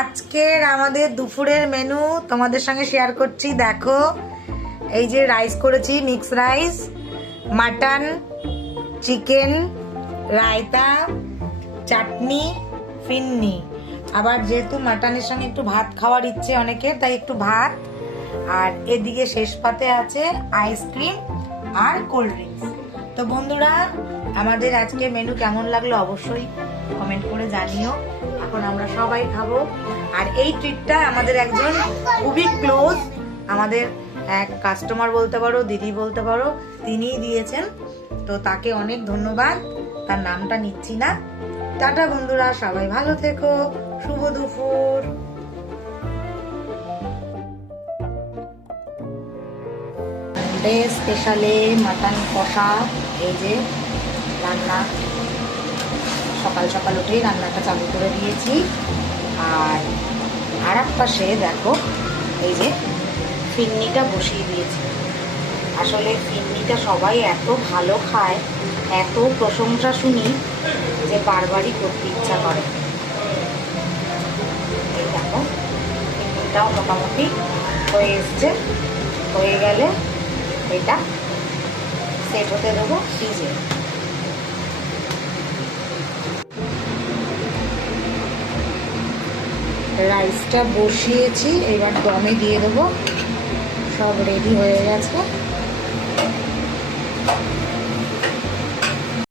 আজকের আমাদের দুপুরের মেনু তোমাদের সঙ্গে শেয়ার করছি। দেখো, এই যে রাইস করেছি, mix rice, mutton, chicken, raita, chutney, phirni. আবার যেহেতু মাটনের সঙ্গে একটু ভাত খাওয়ার ইচ্ছে অনেকের, তাই একটু ভাত। আর এদিকে শেষ পাতে আছে আইসক্রিম আর কোল্ড ড্রিঙ্কস। তো বন্ধুরা, আমাদের আজকে মেনু কেমন লাগলো অবশ্যই কমেন্ট করে জানিও। এখন আমরা সবাই খাবো। আর এই ট্রিটটা আমাদের একজন খুবই ক্লোজ, আমাদের এক কাস্টমার বলতে পারো, দিদি বলতে পারো, তিনিই দিয়েছেন। তো তাকে অনেক ধন্যবাদ। তার নামটা নিচ্ছি না। টাটা বন্ধুরা, সবাই ভালো থেকো। শুভ দুপুর। স্পেশালে মাটন কষা, এই যে রান্না, সকাল সকাল উঠেই রান্নাটা চালু করে দিয়েছি। আর এক পাশে দেখো, এই যে ফিন্নিটা বসিয়ে দিয়েছি। আসলে ফিন্নিটা সবাই এত ভালো খায়, এত প্রশংসা শুনি যে বারবারই করতে ইচ্ছা করে। এই দেখো, ফিন্নিটাও মোটামুটি হয়ে এসছে। হয়ে গেলে এটা সেট হতে দেবো ফ্রিজে। রাইসটা বসিয়েছি, এবার দমে দিয়ে দেবো। সব রেডি হয়ে গেছে।